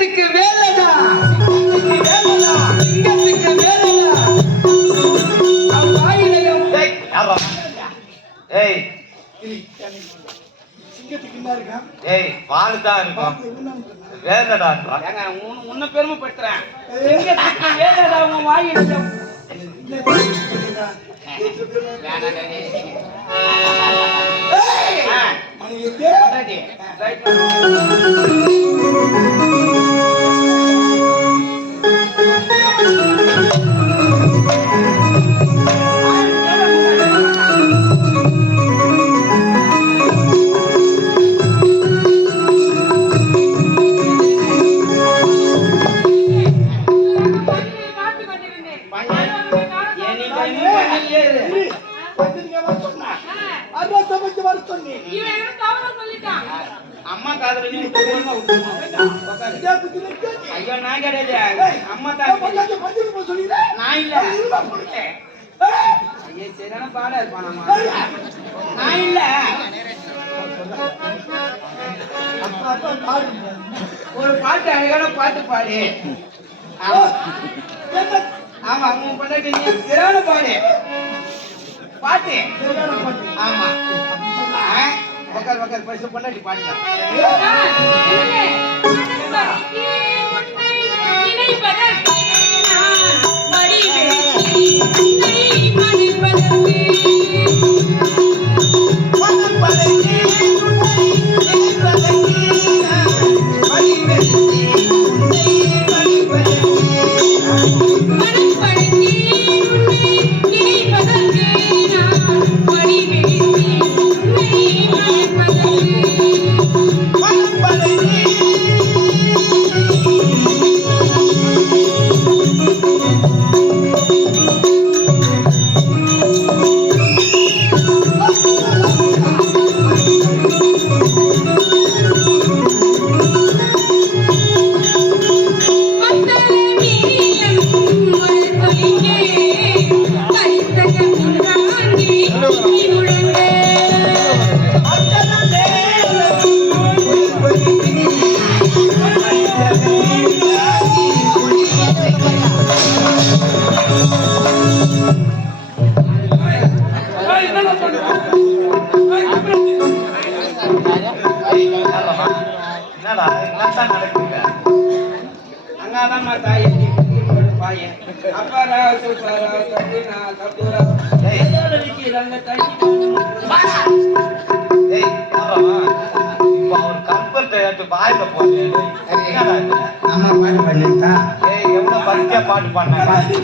சிங்கத்துக்கு வேலைடா சிங்கத்துக்கு வேலைடா ஏய் ஏய். சிங்கத்துக்கு என்ன இருக்கா? ஏய் பால் தான் இருக்கும் வேதடா ஏங்க உன்னை- பெருமைப்படுத்துறேன். சிங்கத்துக்கு வேலைடா உன் மனைவிக்கு பொண்டாட்டி. ரைட். அம்மா நீ உட்காரு. ஐயோ நான் கிடையாது அம்மா தான் நான் இல்ல சரியான பாடா நான் இல்ல ஒரு பாட்டு அழகான பாட்டு பாடு ஆமா. அவங்க ஆமா நீ சரியான பாடு பாட்டு. ஆமா ஆ, உட்கார் பரிசு பொண்டாட்டி பாடுங்க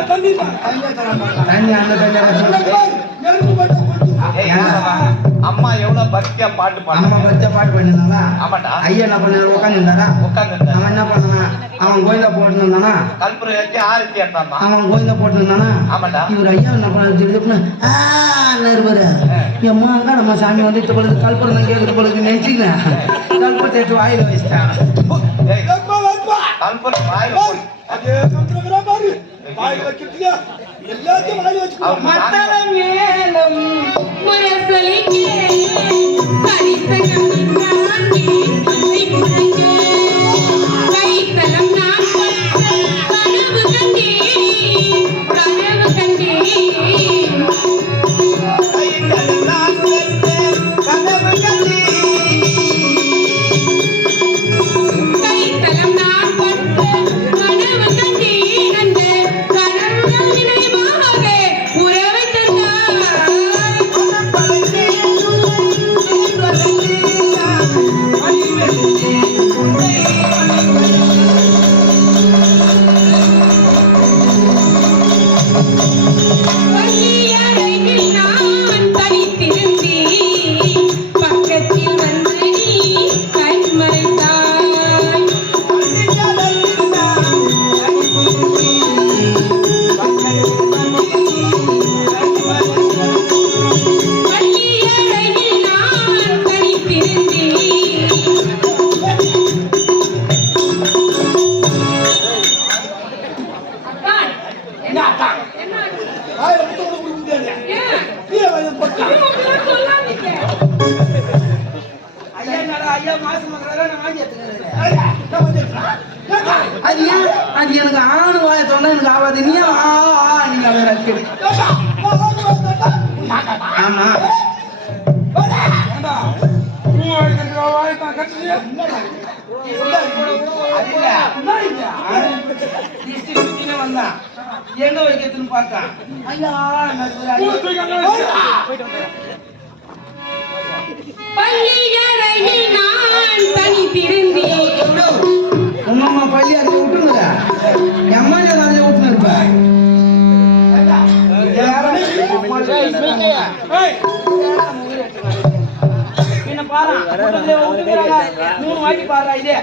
தண்ணியை தர மாட்டாங்க. தண்ணி அந்த தண்ணி அந்த பாரு, நெருப்பு மட்டும் கொடுத்து. ஏய் யாரா அம்மா எவ்வளவு பரிச்சையா பாட்டு பண்ணாங்க பச்சை பாட்டு பண்ணிருந்தாங்களா ஆமாடா. ஐயா என்ன பண்ணாரு? உட்காந்துருந்தாரா உட்காந்து என்ன பண்ணான் அவன் கோயில போட்டுருந்தானா? கல்புரை வச்சு ஆரத்தி எடுத்தாமா அவன் கோயில போட்டுருந்தானா? ஆமாடா இவர் ஐயா என்ன ஆ இருப்பாரு எம்மா அங்க நம்ம சாமி வந்துட்டு பொழுது கல்புரம் கேட்குற பொழுது நினைச்சுக்கிறேன் வாயில வச்சிட்டான். கல்புரை வாயில அதே பாரு. வாயில வைக்கிறதுக்கு எல்லாத்தையும் வாயில வச்சுக்கோ. அவர் மத்தள மேலம் உறவை தந்தார் வந்தான். எங்க வைக்கிறதுன்னு பார்த்தான். ஐயா, பள்ளியறையில் நான் தனி உன்னம்மா பள்ளி அதை விட்டுருங்க எம்மா அதை விட்டுன்னு இருப்பேன் பின்ன பாரா. மூணு வாட்டி பாரா இதே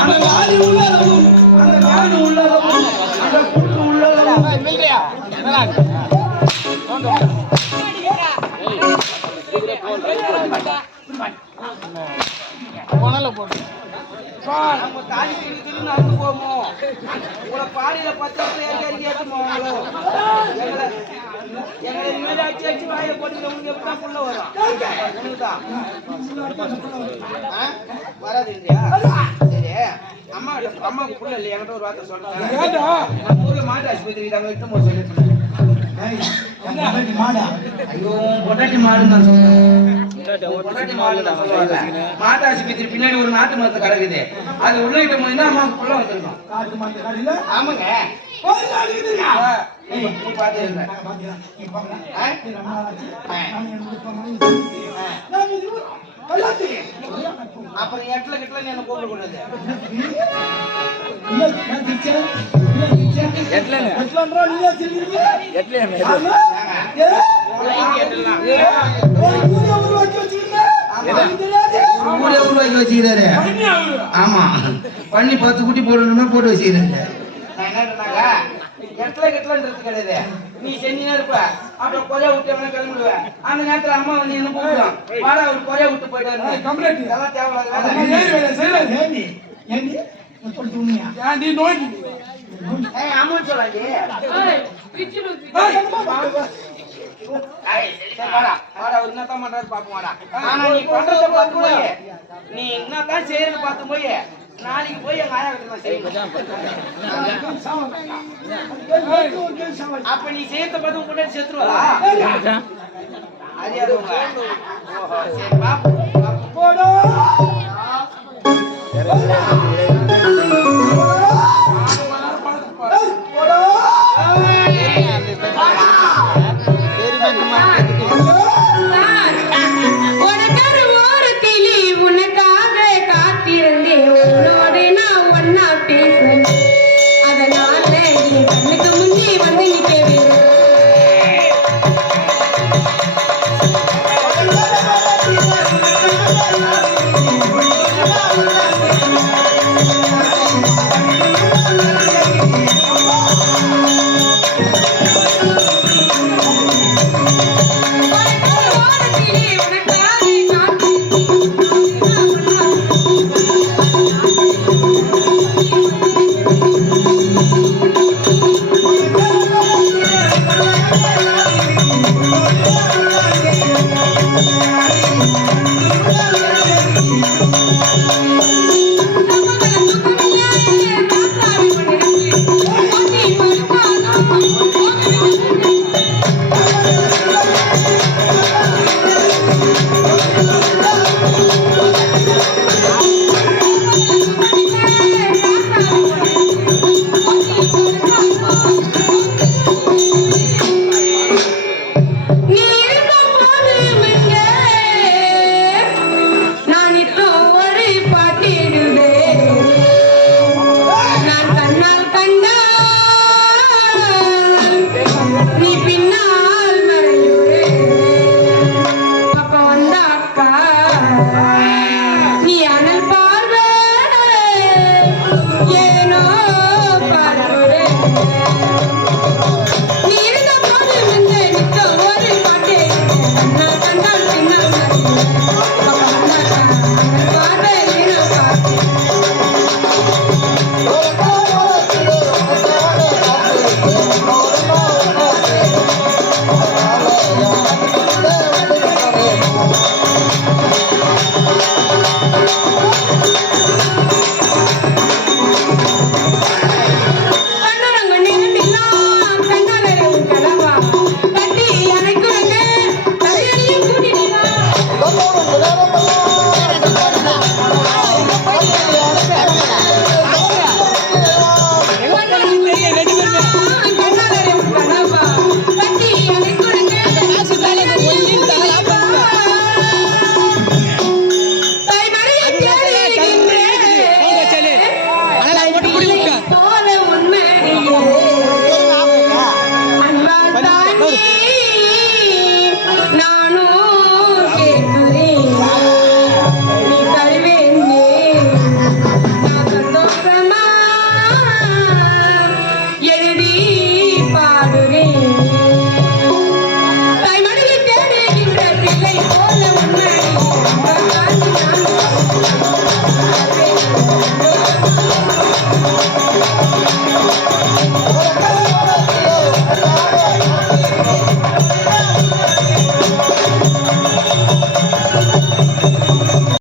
உள்ளளவும் அந்த லாரி உள்ளளவும் அந்த காடு உள்ளளவும் அந்த கூட்டு உள்ளளவும் நம்ம தாலி பிரிக்கிறதுன்னு நடந்து போமோ உங்களை பாடியில பத்து வருஷம் ஏற்றுமோ எங்களை எங்களை இனிமேல் அடிச்சு அடிச்சு வாயில போட்டு உங்களுக்கு எப்படி தான் புள்ள வரும். உனக்கு தான் ஆ? வராது இல்லையா? சரி. அம்மா கிட்ட அம்மாவுக்கு புள்ள இல்லையா? என்கிட்ட ஒரு வார்த்தை சொல்றேன். நம்ம ஊர்ல மாட்டு ஆஸ்பத்திரி அங்க இட்டு போய் சொல்லிட்டு ஐயோ பொட்டாட்டி மாடு நான் சொல்லுவாங்க. மாட்டு ஆஸ்பத்திரி பின்னாடி ஒரு நாட்டு மரத்து கிடக்குது அது உள்ள கிட்ட போய் தான் அம்மாவுக்கு புள்ள வந்துருக்கும். ஆமாங்க. நீ நீ பாத்து நீ ஆ? நீ நான் நான் இது அப்புறம் என்ன கூப்பிட கூடாது நான் ஆமா? ஏ? ஒரு வச்சிருக்கீங்க? ஊரே ஆமா பண்ணி பத்து குட்டி போடணும்னா போட்டு வச்சுக்கிறாரு கிட்டலன்றது கிடையாது நீ செஞ்சுனே இருப்ப அப்புறம் கொலைய விட்டு எவனா அந்த நேரத்துல அம்மா வந்து என்ன கூப்பிடுவான் வாடா அவர் கொலைய விட்டு போயிட்டாரு. கம்ப்ளைண்ட். இதெல்லாம் தேவையில்லாத? ஏய் அம்மா அவர் என்னத்தான் பண்றாரு பாப்போம் வாடா. ஆனா நீ பண்றத போய். நீ என்னத்தான் செய்யறது பார்த்து போய். நாளைக்கு போய் எங்க ஆயா கிட்ட செய்யணும். அப்ப நீ செய்யறத பார்த்து உங்க பொண்டாட்டி செத்துருவாளா? அது யாரு உங்க? சரி பாப்போம். Madre.